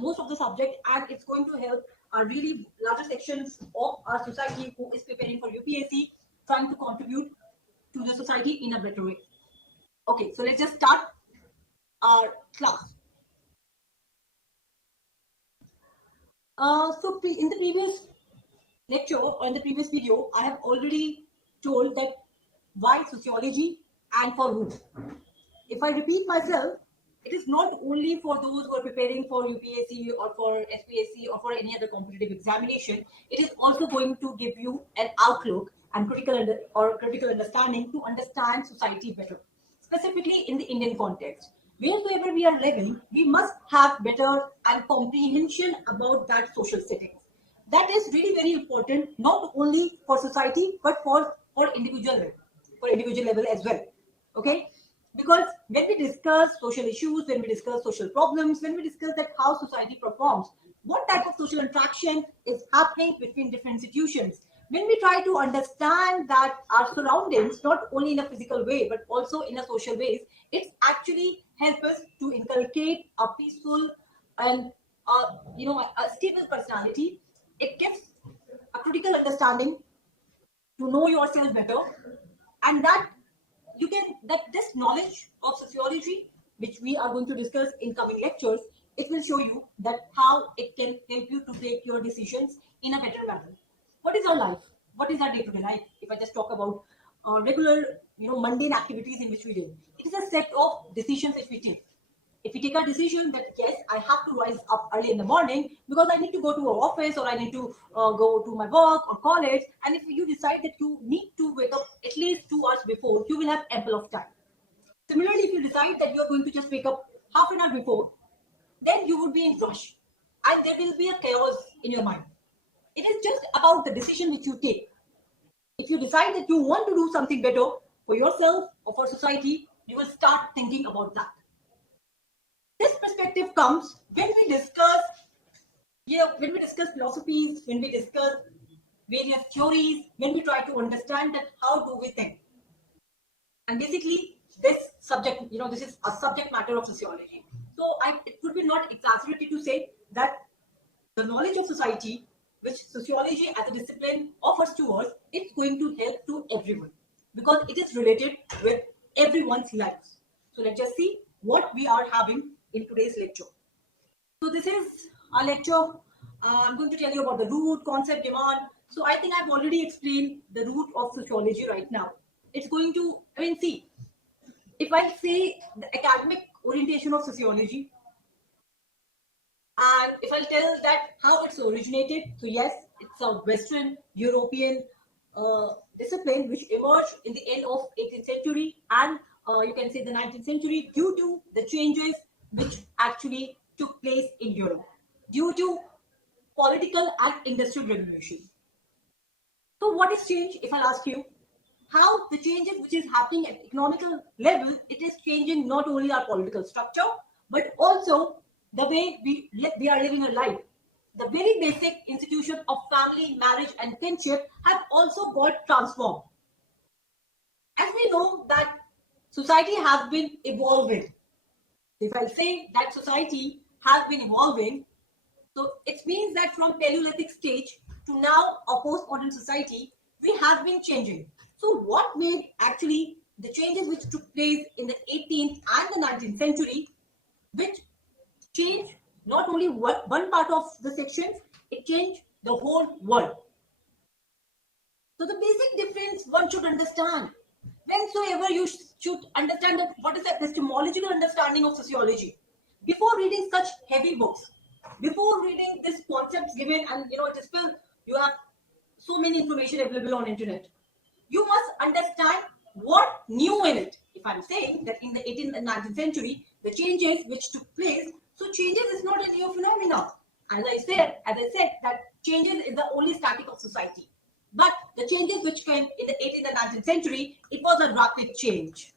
most of the subject, and it's going to help our really larger sections of our society who is preparing for UPSC, trying to contribute to the society in a better way. Okay, so let's just start our class. In the previous lecture or in the previous video, I have already told that why sociology and for whom. If I repeat myself, it is not only for those who are preparing for UPSC or for SPSC or for any other competitive examination. It is also going to give you an outlook and critical understanding to understand society better, specifically in the Indian context. Wherever we are living, we must have better and comprehension about that social settings. That is really very important, not only for society but for individual level as well. Okay, because when we discuss social issues, when we discuss social problems, when we discuss that how society performs, what type of social interaction is happening between different institutions, when we try to understand that our surroundings, not only in a physical way but also in a social ways, it actually helps us to inculcate a peaceful and a stable personality. It gives a critical understanding to know yourself better, and that this knowledge of sociology, which we are going to discuss in coming lectures, it will show you that how it can help you to take your decisions in a better manner. What is our life? What is our day-to-day life? If I just talk about regular, mundane activities in which we do, it is a set of decisions which we take. If we take a decision that yes, I have to rise up early in the morning because I need to go to an office or I need to go to my work or college, and if you decide that you need to wake up at least 2 hours before, you will have ample of time. Similarly, if you decide that you are going to just wake up half an hour before, then you would be in rush and there will be a chaos in your mind. It is just about the decision which you take. If you decide that you want to do something better for yourself or for society, you will start thinking about that. This perspective comes when we discuss, philosophies, when we discuss various theories, when we try to understand that how do we think. And basically, this subject, this is a subject matter of sociology. So it would be not exaggerated to say that the knowledge of society, which sociology as a discipline offers to us, it's going to help to everyone because it is related with everyone's lives. So let's just see what we are having in today's lecture. So this is our lecture. I'm going to tell you about the root, concept, demand. So I think I've already explained the root of sociology right now. It's going to, see, if I say the academic orientation of sociology, and if I tell that how it's originated, so yes, it's a Western European discipline which emerged in the end of 18th century and you can say the 19th century due to the changes which actually took place in Europe due to political and industrial revolution. So what is change? If I'll ask you, how the changes which is happening at economical level, it is changing not only our political structure, but also the way we are living a life. The very basic institution of family, marriage, and kinship have also got transformed. As we know that society has been evolving. If I say that society has been evolving, so it means that from Paleolithic stage to now a postmodern society, we have been changing. So what made actually the changes which took place in the 18th and the 19th century, which changed not only one part of the sections, it changed the whole world. So the basic difference one should understand. Whensoever you should understand that what is the epistemological understanding of sociology. Before reading such heavy books, before reading these concepts given, and you have so many information available on internet, you must understand what new in it. If I'm saying that in the 18th and 19th century, the changes which took place, so changes is not a new phenomenon. As I said, that changes is the only static of society. But the changes which came in the 18th and 19th century, it was a rapid change.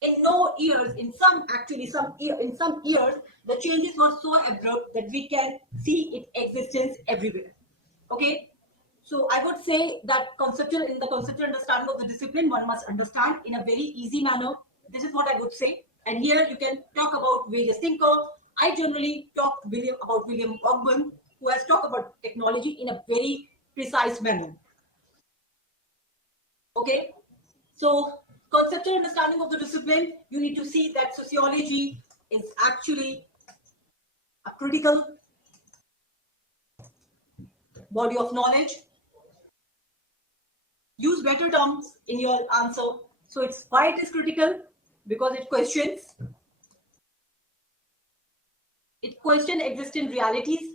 In no years, in some years, the changes were so abrupt that we can see its existence everywhere. Okay, so I would say that in the conceptual understanding of the discipline, one must understand in a very easy manner. This is what I would say. And here you can talk about various thinkers I generally talk about William Ogburn, who has talked about technology in a very precise manner. Okay, so conceptual understanding of the discipline, you need to see that sociology is actually a critical body of knowledge. Use better terms in your answer. So it's why it is critical, because it questions existing realities,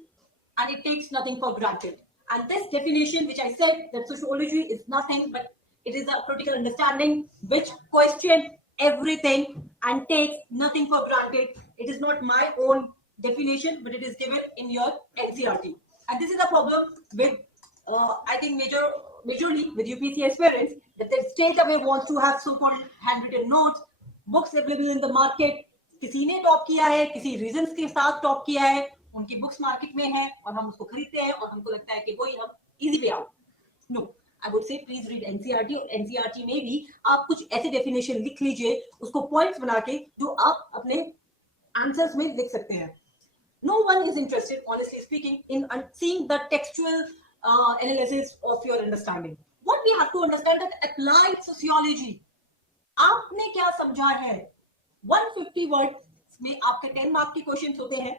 and it takes nothing for granted. And this definition, which I said that sociology is nothing but it is a critical understanding which questions everything and takes nothing for granted. It is not my own definition, but it is given in your NCRT. And this is a problem with, I think, majorly with UPSC aspirants, that they straight away want to have so-called handwritten notes, books available in the market. किसी ने top किया है, किसी reasons के साथ top किया है, उनकी बुक्स मार्केट में है और हम उसको खरीदते हैं और हमको लगता है कि वही हम easy way out. No, I would say please read NCERT. और एनसीईआरटी में भी आप कुछ ऐसे डेफिनेशन लिख लीजिए, उसको पॉइंट्स बना के, जो आप अपने आंसर्स में लिख सकते हैं. No one is interested, honestly speaking, in seeing the textual analysis of your understanding. What we have to understand that applied sociology, आपने क्या समझा है. 150 वर्ड्स में आपके 10 मार्क के क्वेश्चंस होते हैं.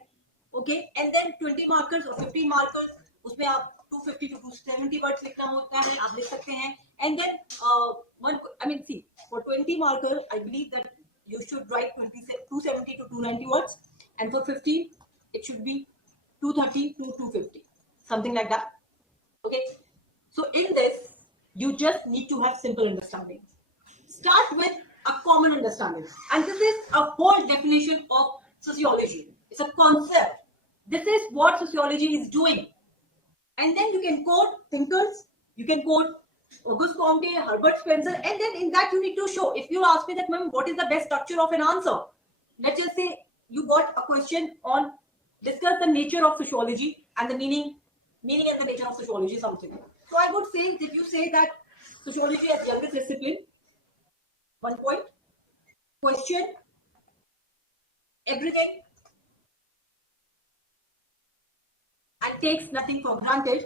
ओके, एंड देन 20 मार्कर्स और 15 मार्कर्स, उसमें आप 250 टू 270 वर्ड्स लिखना होता है, आप लिख सकते हैं. And then see for 20 marker I believe that you should write 270 to 290 words, and for 15 it should be 230 to 250, something like that. Okay, so in this you just need to have simple understanding. Start with a common understanding, and this is a whole definition of sociology. It's a concept. This is what sociology is doing. And then you can quote thinkers, you can quote Auguste Comte, Herbert Spencer, and then in that you need to show. If you ask me that, ma'am, what is the best structure of an answer? Let's just say you got a question on discuss the nature of sociology and the meaning and the nature of sociology, something. So I would say, if you say that sociology as youngest discipline, 1 point, question everything and takes nothing for granted.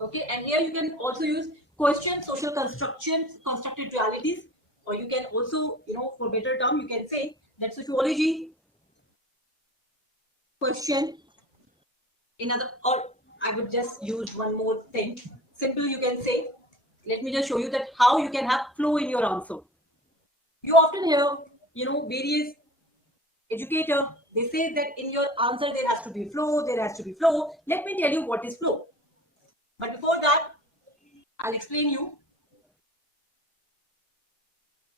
Okay, and here you can also use question social constructions, constructed realities, or you can also, for better term, you can say that sociology question another, or I would just use one more thing. Simple, you can say, let me just show you that how you can have flow in your answer. You often hear, various educator, they say that in your answer there has to be flow, there has to be flow. Let me tell you what is flow. But before that, I'll explain you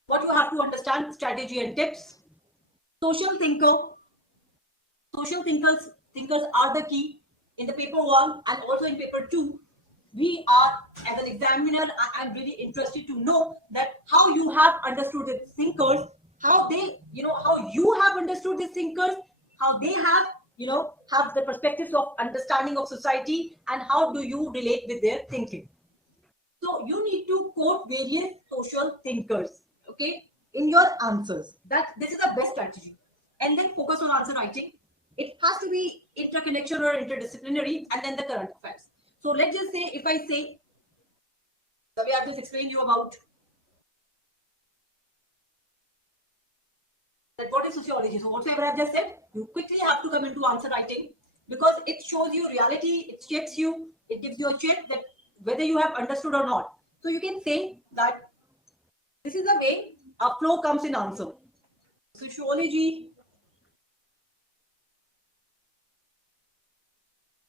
what you have to understand, strategy and tips. Social thinker, social thinkers are the key in the paper 1 and also in paper 2. We are, as an examiner, I'm really interested to know that how you have understood the thinkers, how they, how you have understood these thinkers, how they have, have the perspectives of understanding of society, and how do you relate with their thinking. So you need to quote various social thinkers, okay, in your answers. That this is the best strategy. And then focus on answer writing. It has to be interconnection or interdisciplinary, and then the current affairs. So let's just say, if I say, the way I just explained you about that what is sociology. So whatever I've just said, you quickly have to come into answer writing, because it shows you reality, it checks you, it gives you a check that whether you have understood or not. So you can say that this is the way a flow comes in answer. Sociology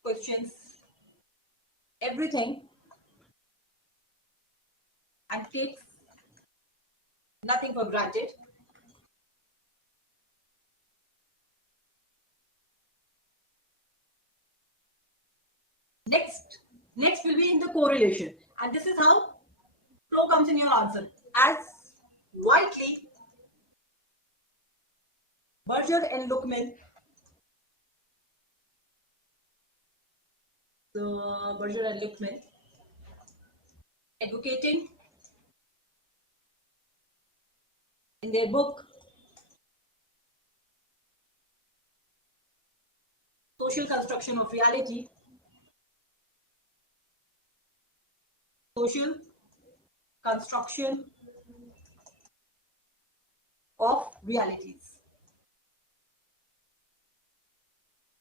questions everything and takes nothing for granted. Next will be in the correlation, and this is how flow comes in your answer. As widely, Berger and Luckman. So Berger and Luckman. advocating in their book Social Construction of Reality, Social Construction of Realities.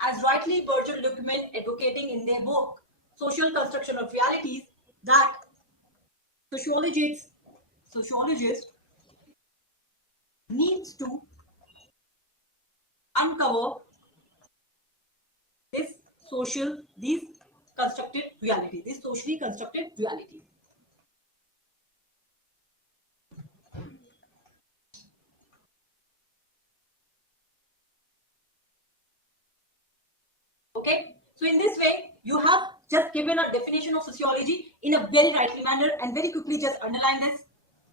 As rightly Burton document advocating in their book Social Construction of Realities, that sociologists needs to uncover this these constructed reality, this socially constructed reality. Okay, so in this way, you have just given a definition of sociology in a very rightly manner, and very quickly just underline this.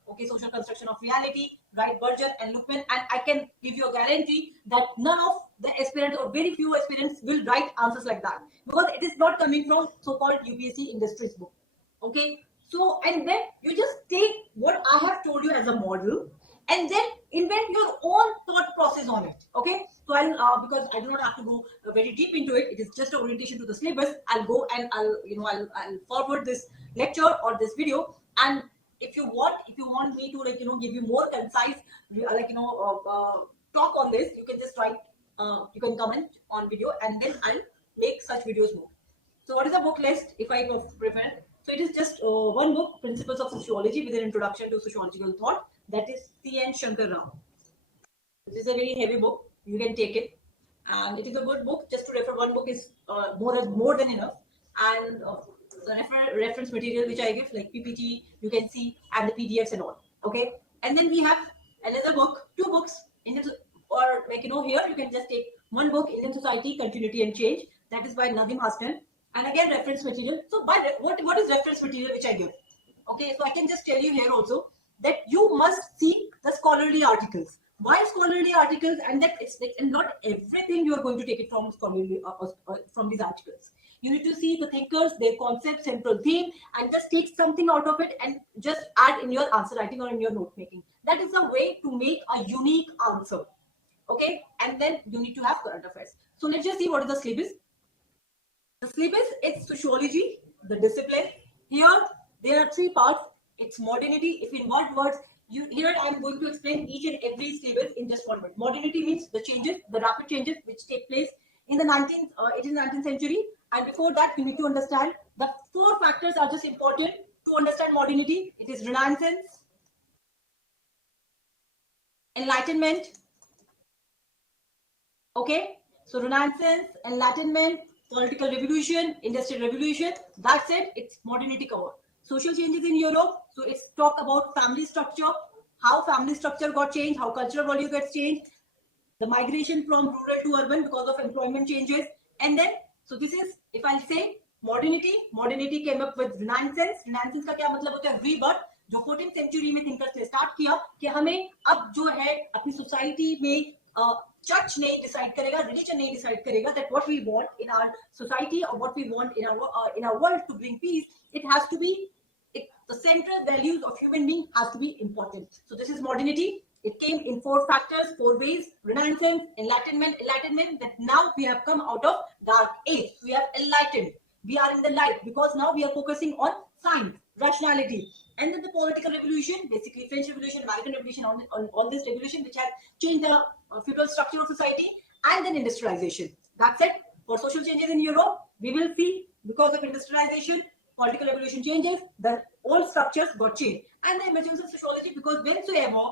Okay, social construction of reality, right? Berger and Lukman, and I can give you a guarantee that none of the aspirants or very few aspirants will write answers like that, because it is not coming from so-called UPSC industries book. Okay, so and then you just take what I have told you as a model, and then invent your own thought process on it. Okay, so I'll because I do not have to go very deep into it. It is just an orientation to the syllabus. I'll go and I'll forward this lecture or this video, and if you want me to give you more concise talk on this, you can just write, you can comment on video, and then I'll make such videos more. So what is the book list if I prefer? So it is just one book, Principles of Sociology with an Introduction to Sociological Thought, that is C.N. Shankar. This is a very heavy book. You can take it, and it is a good book. Just to refer, one book is more than enough. And the reference material which I give, like PPT, you can see, and the PDFs and all. Okay, and then we have another book, two books, Indian, or here you can just take one book, Indian Society, Continuity and Change. That is by Nadim Hasnain, and again reference material. So what is reference material which I give? Okay, so I can just tell you here also that you must see the scholarly articles. Why scholarly articles? And that it's and not everything you are going to take it from scholarly from these articles. You need to see the thinkers, their concept, central theme, and just take something out of it and just add in your answer writing or in your note making. That is a way to make a unique answer. Okay, and then you need to have current affairs. So let's just see what is the syllabus. The syllabus is sociology, the discipline. Here, there are three parts. It's modernity. If in what words, here I am going to explain each and every syllabus in just 1 minute. Modernity means the changes, the rapid changes which take place in the 19th century. And before that, you need to understand the four factors are just important to understand modernity. It is Renaissance, Enlightenment. Okay, so Renaissance, Enlightenment, political revolution, industrial revolution. That's it. It's modernity cover. Social changes in Europe. So it's talk about family structure, how family structure got changed, how cultural value gets changed, the migration from rural to urban because of employment changes, and then so this is, if I say modernity came up with Renaissance. Renaissance का क्या मतलब होता है? rebirth. जो 14th century में thinkers ने start किया कि हमें अब जो है अपनी society में church नहीं decide करेगा, religion नहीं decide करेगा that what we want in our society or what we want in our world to bring peace, it has to be the central values of human being has to be important. So this is modernity. It came in four factors, four ways: Renaissance, Enlightenment. That now we have come out of dark age. We are enlightened. We are in the light because now we are focusing on science, rationality. And then the political revolution, basically French Revolution, American Revolution, on this revolution which has changed the feudal structure of society, and then industrialization. That's it. For social changes in Europe, we will see because of industrialization, political revolution changes, the old structures got changed. And the emergence of sociology, because whensoever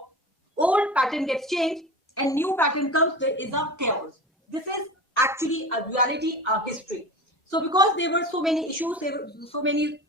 old pattern gets changed and new pattern comes, there is a chaos. This is actually a reality, a history. So because there were so many issues, there were so many,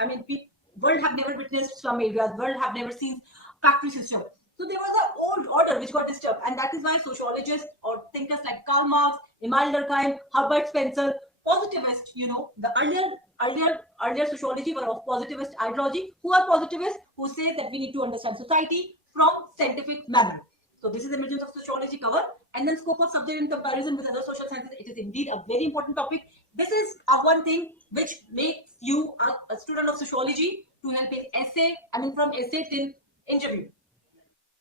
world have never witnessed some areas, world have never seen factory system. So there was an old order which got disturbed, and that is why sociologists or thinkers like Karl Marx, Emile Durkheim, Herbert Spencer, positivist, the earlier sociology were of positivist ideology. Who are positivists? Who say that we need to understand society from scientific manner. So this is the emergence of sociology cover, and then scope of subject in comparison with other social sciences. It is indeed a very important topic. This is one thing which makes you a student of sociology to help in essay, from essay till interview.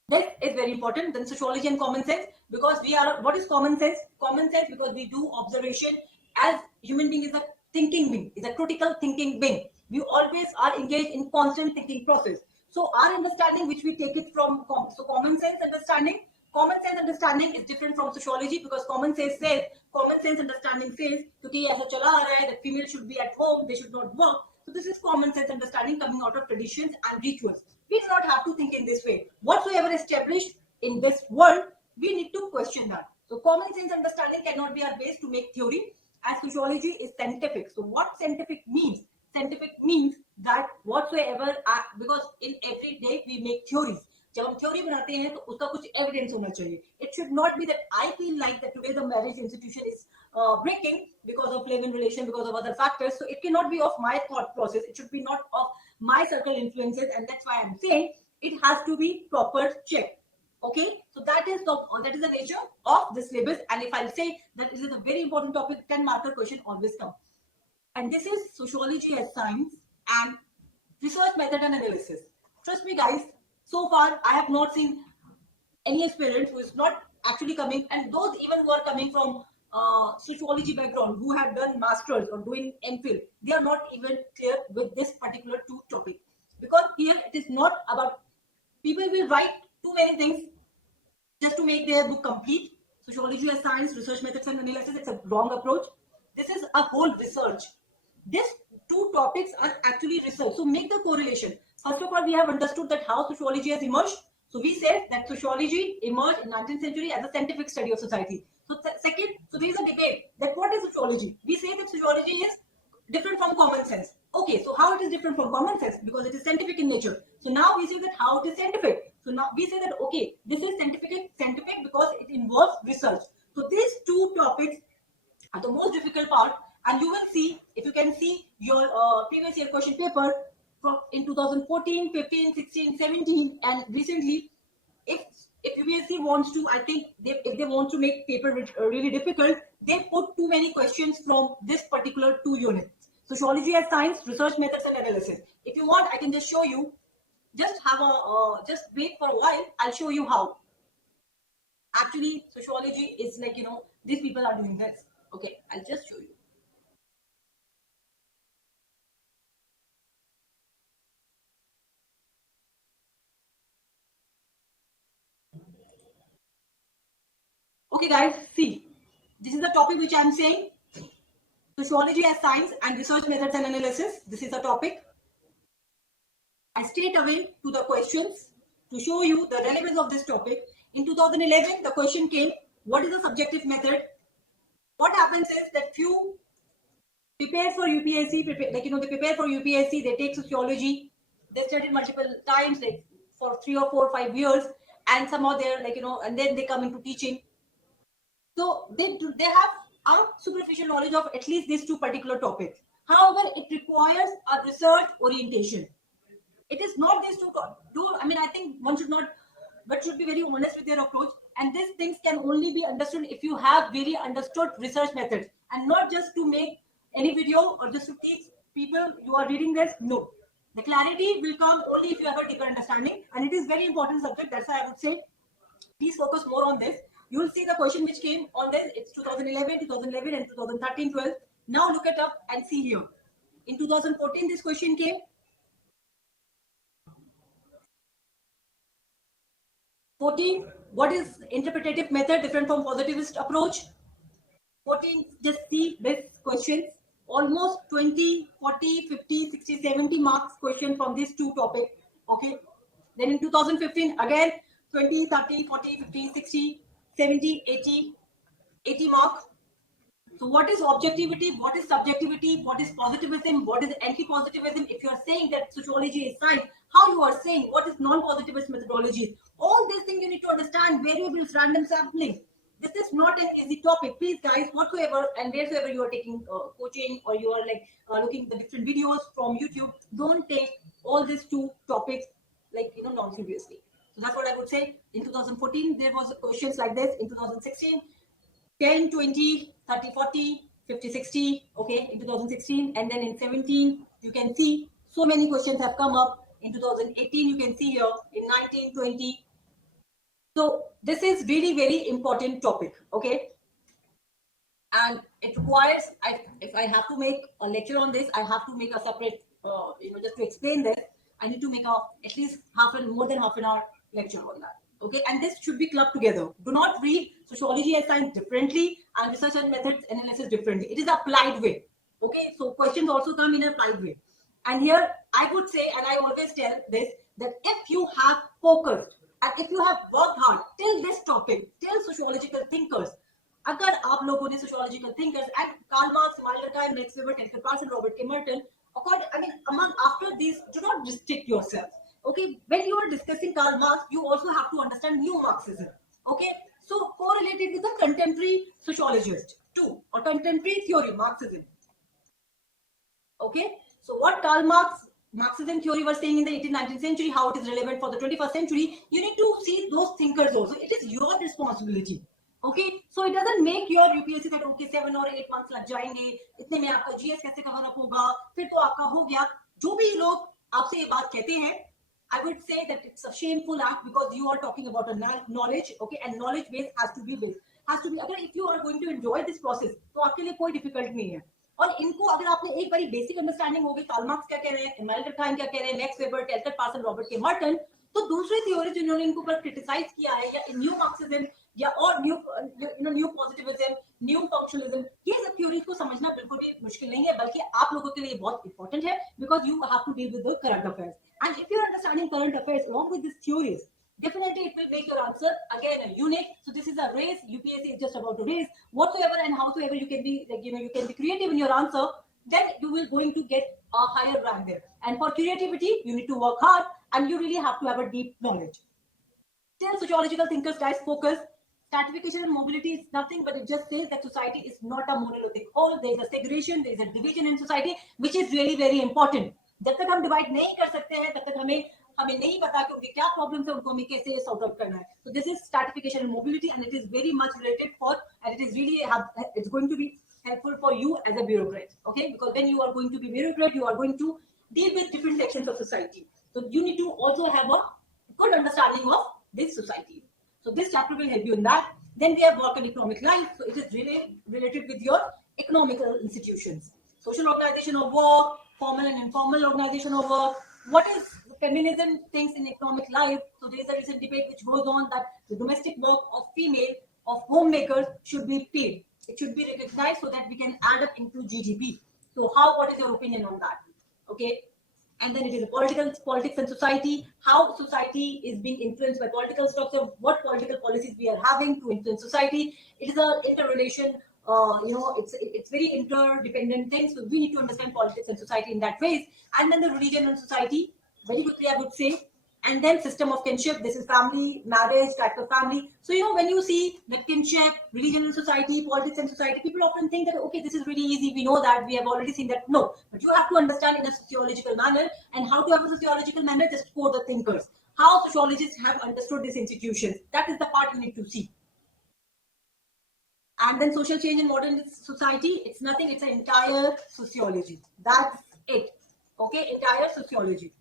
This is very important. Then sociology and common sense, because what is common sense? Common sense because we do observation. As human being is a thinking being, is a critical thinking being. We always are engaged in constant thinking process. So our understanding, which we take it from, so common sense understanding. Common sense understanding is different from sociology, because common sense understanding says कि ऐसा चला आ रहा है, that female should be at home, they should not work. So this is common sense understanding coming out of traditions and rituals. We do not have to think in this way. Whatsoever established in this world, we need to question that. So common sense understanding cannot be our base to make theory, as sociology is scientific. So what scientific means? Scientific means that whatsoever, because in every day we make theories. जब हम theory बनाते हैं तो उसका कुछ evidence होना चाहिए. It should not be that I feel like that today the marriage institution is breaking because of live-in relation, because of other factors. So it cannot be of my thought process. It should be not of my circle influences, and that's why I'm saying it has to be proper checked. Okay, so that is the nature of the syllabus. And if I'll say that this is a very important topic, 10 marker question always come. And this is sociology as science and research method and analysis. Trust me, guys. So far, I have not seen any aspirant who is not actually coming, and those even who are coming from sociology background, who have done masters or doing MPhil, they are not even clear with this particular two topic. Because here it is not about, people will write too many things just to make their book complete. Sociology as science, research methods and analysis, it's a wrong approach. This is a whole research. These two topics are actually research. So make the correlation. First of all, we have understood that how sociology has emerged. So we said that sociology emerged in 19th century as a scientific study of society. So second, so there is a debate that what is sociology? We say that sociology is different from common sense. Okay, so how it is different from common sense? Because it is scientific in nature. So now we say that how it is scientific. So now we say that okay, this is scientific because it involves research. So these two topics are the most difficult part, and you will see, if you can see your previous year question paper from in 2014, 15, 16, 17, and recently, if UPSC wants to, I think if they want to make paper really difficult, they put too many questions from this particular two units: sociology as science, research methods and analysis. If you want, I can just show you. Just wait for a while. I'll show you how. Actually, sociology is like, these people are doing this. Okay, I'll just show you. Okay, guys, see. This is the topic which I'm saying. Sociology as science and research methods and analysis. This is the topic. I straight away to the questions to show you the relevance of this topic. In 2011, the question came, what is the subjective method? What happens is that few prepare for UPSC, they prepare for UPSC, they take sociology, they studied multiple times, like for 3 or 4 or 5 years, and somehow they're and then they come into teaching. So they have a superficial knowledge of at least these two particular topics. However, it requires a research orientation. It is not these two. I think one should not, but should be very honest with their approach. And these things can only be understood if you have very understood research methods, and not just to make any video or just to teach people you are reading this. No, the clarity will come only if you have a deeper understanding, and it is very important subject. That's why I would say please focus more on this. You will see the question which came on this. It's 2011, 2011 and 2013, 12. Now look it up and see here. In 2014, this question came. 14, what is interpretative method different from positivist approach? 14, just see this questions. Almost 20, 40, 50, 60, 70 marks question from these two topics. Okay. Then in 2015, again, 20, 30, 40, 50, 60, 70, 80 marks. So what is objectivity? What is subjectivity? What is positivism? What is anti-positivism? If you are saying that sociology is science, how you are saying what is non-positivist methodology? All these things you need to understand. Variables, random sampling. This is not an easy topic. Please, guys, whatsoever and wheresoever you are taking coaching, or you are looking at the different videos from YouTube, don't take all these two topics non-seriously. So that's what I would say. In 2014, there was questions like this. In 2016, 10, 20, 30, 40, 50, 60, okay, in 2016. And then in 17, you can see So many questions have come up in 2018. You can see here in 1920. So this is really very important topic. Okay. And it requires, if I have to make a lecture on this, I have to make a separate, just to explain this, I need to make at least more than half an hour lecture on that. Okay, and this should be clubbed together. Do not read sociology as science differently and research and methods analysis differently. It is applied way. Okay, so questions also come in an applied way. And here I would say, and I always tell this, that if you have focused and if you have worked hard till this topic, till sociological thinkers, अगर आप लोगों ने sociological thinkers and Karl Marx, Durkheim, Max Weber, Shankar, Robert K. Merton, among after these, do not restrict yourself. Okay, when you are discussing Karl Marx, you also have to understand new Marxism. Okay, so correlated with the contemporary sociologist too, or contemporary theory Marxism. Okay, so what Karl Marx, Marxism theory was saying in the 18th, 19th century, how it is relevant for the 21st century, you need to see those thinkers also. It is your responsibility. Okay, so it doesn't make your UPSC that okay 7 or 8 months लग जाएंगे, इतने में आपका GS कैसे cover up होगा, फिर तो आपका हो गया. जो भी लोग आपसे ये बात कहते हैं, I would say that it's a shameful act because you are talking about a knowledge, okay, and knowledge base has to be built, has to be. अगर if you are going to enjoy this process, तो आपके लिए कोई difficult नहीं है. और इनको अगर आपने एक बारी बेसिक अंडरस्टैंडिंग हो गई, कार्ल मार्क्स क्या कह रहे हैं, इमैनुअल कांट क्या कह रहे हैं, मैक्स वेबर, कैल्कुलेट पार्सन, रॉबर्ट के मर्टन, तो दूसरे थ्योरी जिन्होंने इनको पर क्रिटिसाइज किया है, या न्यू मार्क्सिज्म या और न्यू पॉजिटिविज्म, न्यू फंक्शनलिज्म, ये सब थ्योरीज को समझना बिल्कुल भी मुश्किल नहीं है, बल्कि आप लोगों के लिए बहुत इंपॉर्टेंट है, because you have to deal with the current affairs. And if you are understanding current affairs along with these theories, definitely it will make your answer again unique. So this is a race. UPSC is just about a race. Whatsoever and howsoever you can be, like, you can be creative in your answer, then you will going to get a higher rank there. And for creativity, you need to work hard, and you really have to have a deep knowledge. Still, sociological thinkers guys focus. Stratification and mobility is nothing but it just says that society is not a monolithic whole. There is a segregation, there is a division in society, which is really very important. जब तक हम divide नहीं कर सकते हैं, तब तक हमें नहीं पता कि उनके क्या प्रॉब्लम्स है, उनको हमें कैसे सॉर्ट आउट करना है. So this is stratification and mobility, and it is very much related for, and it is really it's going to be helpful for you as a bureaucrat. Okay, because when you are going to be bureaucrat, you are going to deal with different sections of society. So you need to also have a good understanding of this society. So this chapter will help you in that. Then we have work and economic life. So it is really related with your economical institutions. Social organization of work, formal and informal organization of work. What is feminism thinks in economic life? So there is a recent debate which goes on that the domestic work of female, of homemakers should be paid. It should be recognized so that we can add up into GDP. So what is your opinion on that? Okay. And then it is politics and society, how society is being influenced by political structure, what political policies we are having to influence society. It is an interrelation, it's very interdependent things. So we need to understand politics and society in that ways. And then the religion and society, very quickly I would say. And then system of kinship, this is family, marriage, type of family. So, when you see the kinship, religion and society, politics and society, people often think that, okay, this is really easy. We know that. We have already seen that. No, but you have to understand in a sociological manner. And how to have a sociological manner, just quote the thinkers. How sociologists have understood these institutions. That is the part you need to see. And then social change in modern society, it's nothing. It's an entire sociology. That's it. Okay, entire sociology.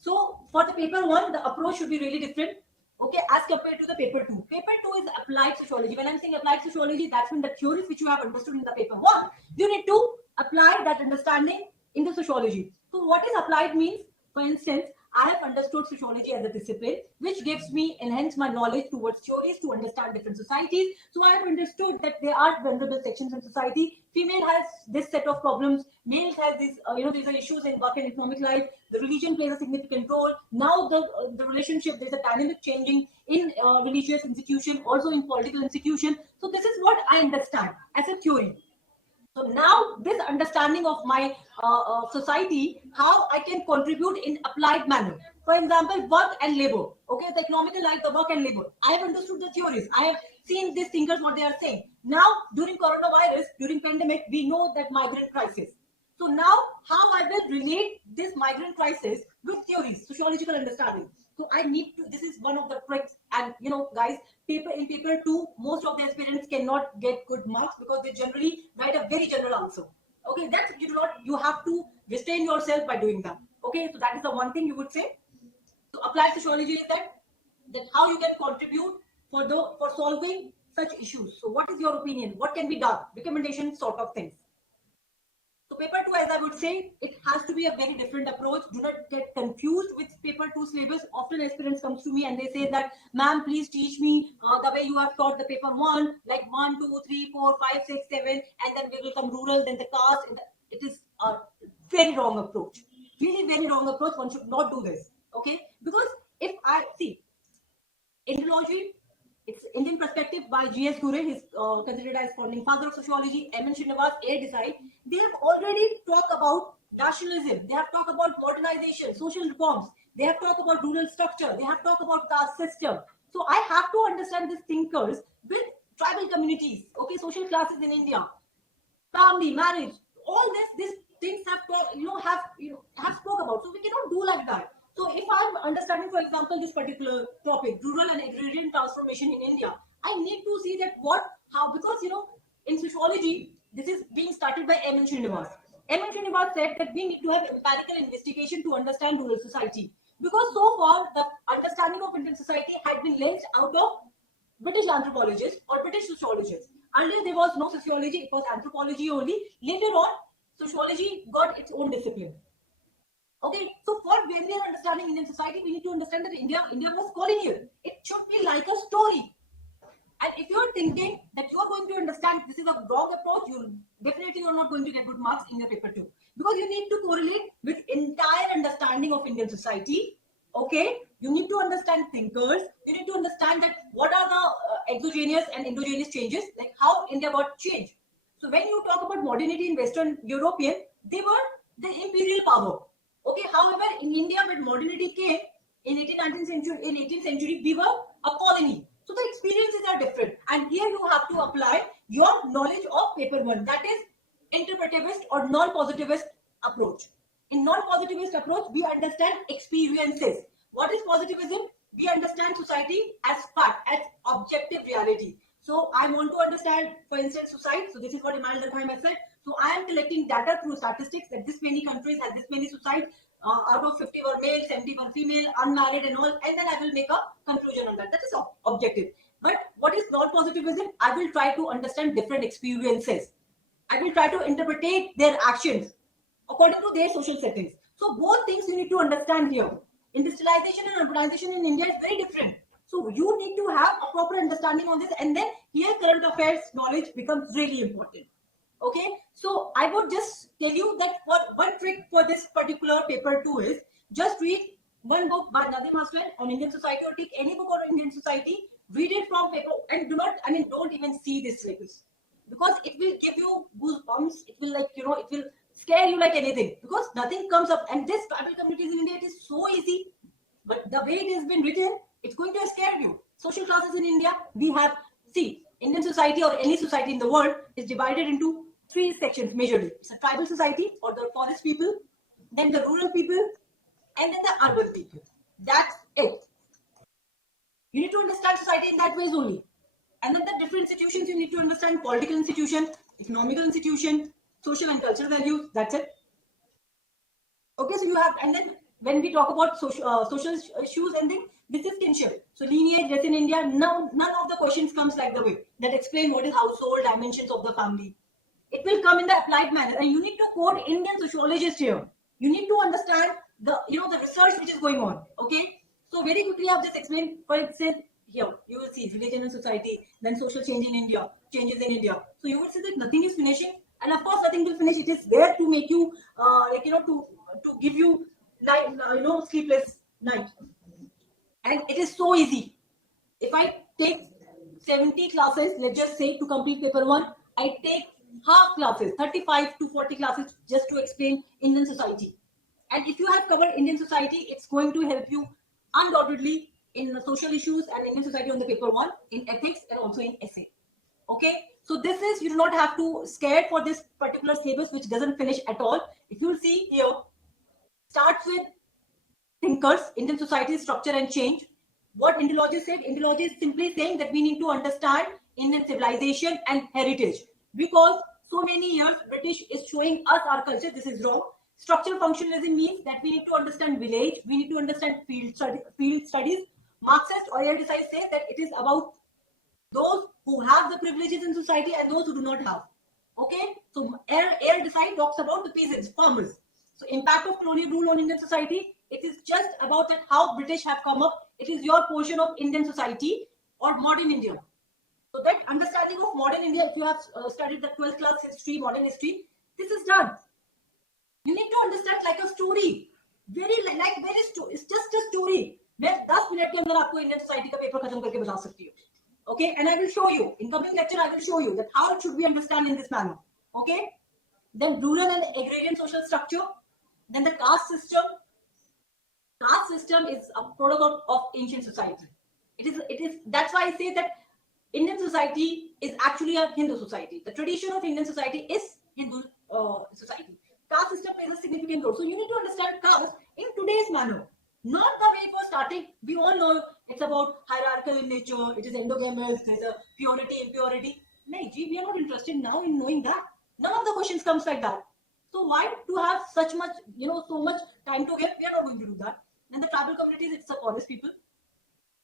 So for the paper 1, the approach should be really different, okay, as compared to the paper 2. Paper 2 is applied sociology. When I'm saying applied sociology, that's when the theories which you have understood in the paper 1, you need to apply that understanding in the sociology. So what is applied means, for instance, I have understood sociology as a discipline, which gives me enhance my knowledge towards theories to understand different societies. So I have understood that there are vulnerable sections in society. Female has this set of problems. Males has these, these are issues in work and economic life. The religion plays a significant role. Now the relationship, there's a dynamic changing in religious institution, also in political institution. So this is what I understand as a theory. So now this understanding of my society, how I can contribute in applied manner. For example, work and labor. Okay, the economical life, the work and labor. I have understood the theories. I have seen these thinkers, what they are saying. Now, during coronavirus, during pandemic, we know that migrant crisis. So now, how I will relate this migrant crisis with theories, sociological understanding. So I need to, this is one of the tricks. And guys, in paper 2, most of the aspirants cannot get good marks because they generally write a very general answer. Okay, that's you have to restrain yourself by doing that. Okay, so that is the one thing you would say. So applied sociology is that how you can contribute for solving such issues. So what is your opinion? What can be done? Recommendations, sort of things. So paper 2, as I would say, it has to be a very different approach. Do not get confused with paper 2 syllabus. Often aspirants comes to me and they say that, ma'am, please teach me the way you have taught the paper 1, like 1, 2, 3, 4, 5, 6, 7, and then we will come rural, then the caste. It is a very wrong approach. Really very wrong approach. One should not do this. Okay? Because if I see, Indology, it's Indian perspective by G.S. Gure, he's considered as founding father of sociology, M.N. Srinivas, A. Desai. They have already talked about nationalism, they have talked about modernization, social reforms, they have talked about rural structure, they have talked about caste system. So I have to understand these thinkers with tribal communities, okay, social classes in India, family, marriage, all these things have spoke about. So we cannot do like that. So if I'm understanding, for example, this particular topic, rural and agrarian transformation in India, I need to see that how, because in sociology, this is being started by M.N. Srinivas. M.N. Srinivas said that we need to have empirical investigation to understand rural society. Because so far, the understanding of Indian society had been linked out of British anthropologists or British sociologists. Earlier, there was no sociology, it was anthropology only. Later on, sociology got its own discipline. Okay, so for when we are understanding Indian society, we need to understand that India was colonial. It should be like a story. And if you are thinking that you are going to understand this is a wrong approach, you definitely are not going to get good marks in your paper 2. Because you need to correlate with entire understanding of Indian society. Okay, you need to understand thinkers. You need to understand that what are the exogenous and endogenous changes, like how India got changed. So when you talk about modernity in Western European, they were the imperial power. Okay, however, in India, when modernity came in 18th century, we were a colony. So the experiences are different. And here you have to apply your knowledge of paper 1. That is interpretivist or non-positivist approach. In non-positivist approach, we understand experiences. What is positivism? We understand society as fact, as objective reality. So I want to understand, for instance, society. So this is what Immanuel Durkheim has said. So I am collecting data through statistics that this many countries have this many societies. Out of 50 were male, 70 were female, unmarried and all, and then I will make a conclusion on that. That is objective. But what is non-positivism? I will try to understand different experiences. I will try to interpret their actions according to their social settings. So both things you need to understand here. Industrialization and urbanization in India is very different. So you need to have a proper understanding on this, and then here current affairs knowledge becomes really important. Okay, so I would just tell you that one trick for this particular paper 2 is just read one book by Nadim Hasnain on Indian society, or take any book on Indian society, read it from paper, and don't even see this syllabus, because it will give you goosebumps. It will it will scare you like anything, because nothing comes up. And this tribal communities in India, it is so easy, but the way it has been written, it's going to scare you. Social classes in India, we have, see, Indian society or any society in the world is divided into 3 sections majorly. It's a tribal society or the forest people, then the rural people, and then the urban people. That's it. You need to understand society in that ways only. And then the different institutions you need to understand: political institution, economical institution, social and cultural values. That's it. Okay, so you have, and then when we talk about social issues, and then this is kinship. So lineage, yes, in India, none of the questions comes like the way that explain what is household, dimensions of the family. It will come in the applied manner, and you need to quote Indian sociologists here. You need to understand the the research which is going on. Okay, so very quickly I've just explained. For instance, here you will see religion and society, then social changes in India. So you will see that nothing is finishing, and of course nothing will finish. It is there to make you to give you sleepless night, and it is so easy. If I take 70 classes, let's just say, to complete paper 1, I take half classes, 35 to 40 classes, just to explain Indian society. And if you have covered Indian society, it's going to help you undoubtedly in social issues and Indian society on the paper 1, in ethics, and also in essay. Okay, so this is, you do not have to scare for this particular syllabus which doesn't finish at all. If you see here, starts with thinkers, Indian society structure and change. What Indology said, Indology is simply saying that we need to understand Indian civilization and heritage, because so many years, British is showing us our culture. This is wrong. Structural functionalism means that we need to understand village, we need to understand field studies. Marxist or decisive say that it is about those who have the privileges in society and those who do not have. Okay, so decide talks about the peasants, farmers. So impact of colonial rule on Indian society. It is just about that how British have come up. It is your portion of Indian society or modern India. So that understanding of modern India, if you have studied the 12th class history, modern history, this is done. You need to understand like a story. It's just a story. मैं 10 minute के अंदर आपको Indian society का paper खत्म करके बता सकती हूँ. Okay, and I will show you in coming lecture. I will show you that how it should be understand in this manner. Okay, then rural and agrarian social structure, then the caste system. Caste system is a product of ancient society. It is. That's why I say that Indian society is actually a Hindu society. The tradition of Indian society is Hindu society. Caste system plays a significant role. So you need to understand caste in today's manner. Not the way it was starting. We all know it's about hierarchical in nature. It is endogamous. There's a purity, impurity. No, we are not interested now in knowing that. None of the questions comes like that. So why to have such much, so much time to give? We are not going to do that. And the tribal communities, it's the forest people.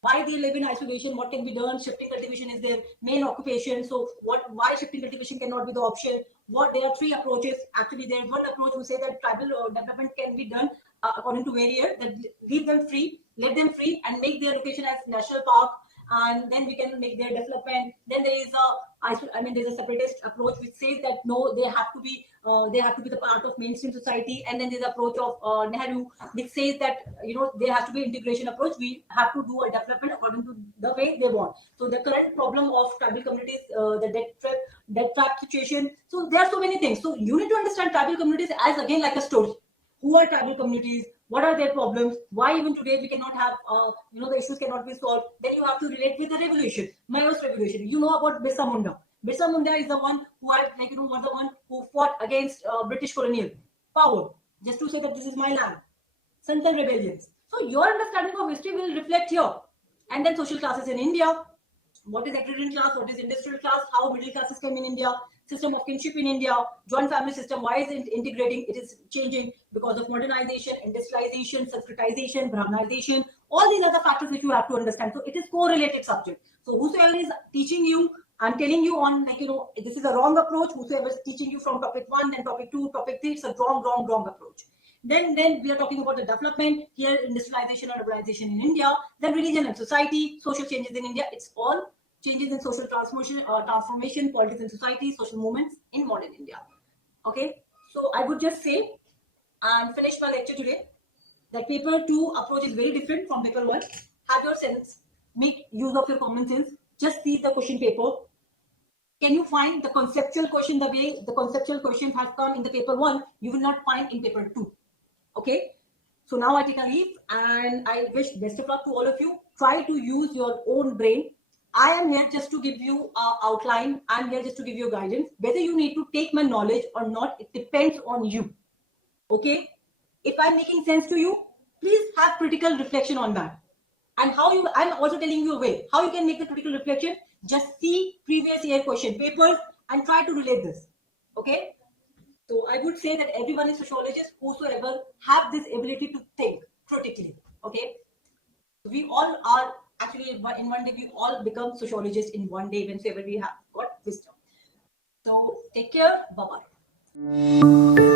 Why they live in isolation? What can be done? Shifting cultivation is their main occupation. So why shifting cultivation cannot be the option? There are 3 approaches. Actually, there is one approach who say that tribal development can be done according to various, that leave them free, let them free, and make their location as national park, and then we can make their development. Then there is there's a separatist approach which says that no, they have to be the part of mainstream society. And then there's the approach of Nehru, which says that there has to be integration approach. We have to do a development according to the way they want. So the current problem of tribal communities, the debt trap situation. So there are so many things. So you need to understand tribal communities as again like a story. Who are tribal communities? What are their problems? Why even today we cannot have, the issues cannot be solved? Then you have to relate with the revolution, Mayos revolution. You know about Birsa Munda. Birsa Munda is the one who had, was the one who fought against British colonial power, just to say that this is my land. Santal rebellions. So your understanding of history will reflect here. And then social classes in India. What is agrarian class? What is industrial class? How middle classes came in India? System of kinship in India, joint family system. Why is it integrating? It is changing because of modernization, industrialization, Sanskritization, Brahmanization. All these are the factors which you have to understand. So it is correlated subject. So whosoever is teaching you, I'm telling you on this is a wrong approach. Whosoever is teaching you from topic 1, then topic 2, topic 3, it's a wrong approach. Then we are talking about the development here, industrialization and urbanization in India. Then religion and society, social changes in India. It's all changes in social transformation, politics and society, social movements in modern India. Okay, so I would just say and finish my lecture today that paper 2 approach is very different from paper 1. Have your sense, make use of your common sense. Just see the question paper. Can you find the conceptual question the way the conceptual questions have come in the paper 1? You will not find in paper 2. Okay, so now I take a leave and I wish best of luck to all of you. Try to use your own brain. I am here just to give you an outline. I'm here just to give you guidance. Whether you need to take my knowledge or not, it depends on you. Okay? If I'm making sense to you, please have critical reflection on that. And I'm also telling you a way. How you can make the critical reflection? Just see previous year question papers and try to relate this. Okay? So I would say that everyone is sociologist whosoever have this ability to think critically. Okay? We all are actually in one day we all become sociologists in one day whenever we have got wisdom. So take care. Bye bye.